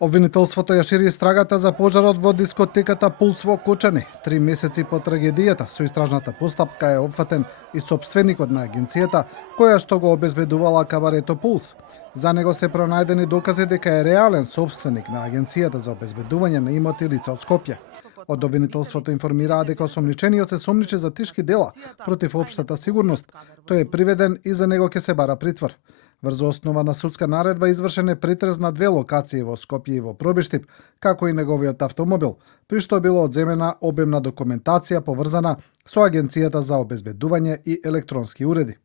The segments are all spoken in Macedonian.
Обвинителството ја шири истрагата за пожарот во дискотеката Пулс во Кочани. 3 месеци по трагедијата со истражната постапка е опфатен и сопственикот на агенцијата која што го обезбедувала кабарето Пулс. За него се пронајдени докази дека е реален сопственик на агенцијата за обезбедување на имоти лица од Скопје. Од обвинителството информираа дека осомничениот се сомничи за тешки дела против општата сигурност. Тој е приведен и за него ќе се бара притвор. Врз основа на судска наредба извршен е претрез на 2 локации во Скопје и во Пробиштип, како и неговиот автомобил, при што било одземена обемна документација поврзана со Агенцијата за обезбедување и електронски уреди.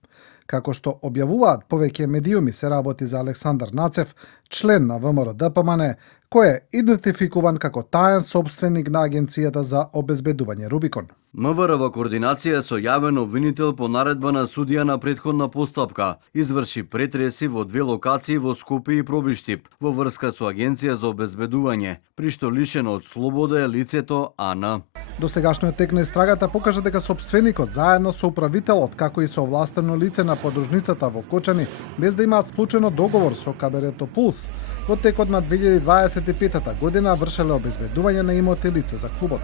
Како што објавуваат повеќе медиуми, се работи за Александар Нацев, член на ВМРО-ДПМН, кој е идентификуван како таен сопственик на Агенцијата за обезбедување Рубикон. МВР во координација со јавен обвинител по наредба на судија на претходна постапка изврши претреси во 2 локации во Скопје и Пробиштип во врска со Агенција за обезбедување, при што лишено од слобода е лицето Ана. Досегашниот тек на истрагата покажа дека сопственикот заедно со управителот, како и со овластено лице на подружницата во Кочани, без да имаат склучено договор со кабарето Пулс, во текот на 2025 година вршеле обезбедување на имоти лице за клубот.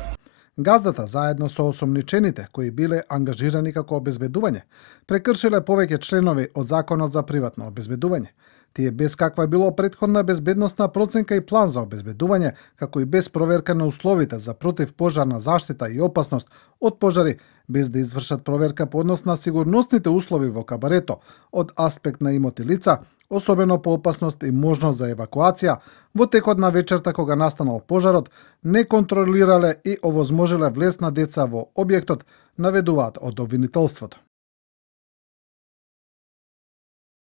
Газдата, заедно со осомничените кои биле ангажирани како обезбедување, прекршиле повеќе членови од Законот за приватно обезбедување. Тие без каква било претходна безбедносна проценка и план за обезбедување, како и без проверка на условите за противпожарна заштита и опасност од пожари, без да извршат проверка по однос на сигурносните услови во кабарето од аспект на имоти лица, особено по опасност и можност за евакуација, во текот на вечерта кога настанал пожарот, не контролирале и овозможиле влез на деца во објектот, наведуваат од обвинителството.